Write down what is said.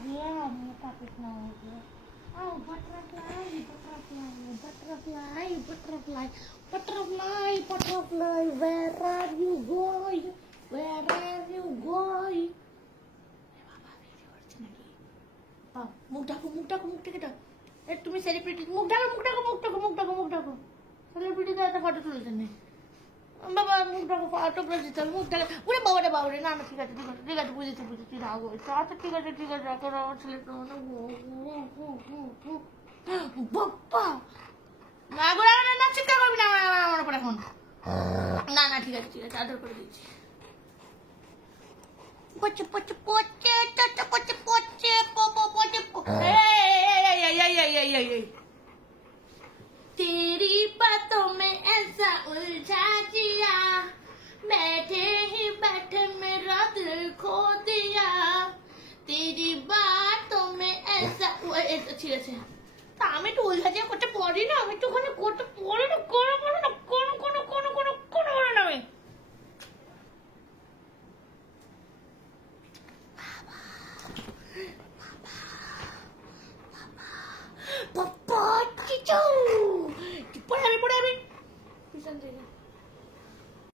गया मेरा कितना हो गया Oh, butterfly, butterfly, butterfly, butterfly, butterfly, butterfly, where are you going? Where are you going? মুখ ঢাকো মুখ ঢাকো মুখ থেকে ঢাকো তুমি সেলিব্রিটি মুখ ঢাকো মুখ ঢাকো মুখ ঢাকো মুখ ঢাকো মুখ ঢাকো সেলিব্রিটিতে একটা ফটো তুলতেন বাবা মুখ ঢাকো ফটো প্রেস দিতে হবে মুখ ঢাকা ওরে বাবারে বাবারে না না ঠিক আছে ঠিক আছে ঠিক আছে বুঝেছি বুঝেছি রাগ হয়েছে আচ্ছা ঠিক আছে রাখো আমার ছেলে বাপ্পা না গোড়া না চিন্তা করবি না আমার উপর এখন না না ঠিক আছে আদর করে দিচ্ছি পচে পচে পচে চাচা পচে পচে পপো পচে तेरी बातों में ऐसा उलझा दिया बैठे ही बैठे मेरा दिल खो दिया तेरी बातों में ऐसा ঠিক আছে তা আমি একটু উলঝা দিয়ে করতে পারি না আমি একটু ওখানে করতে পারি না কোনো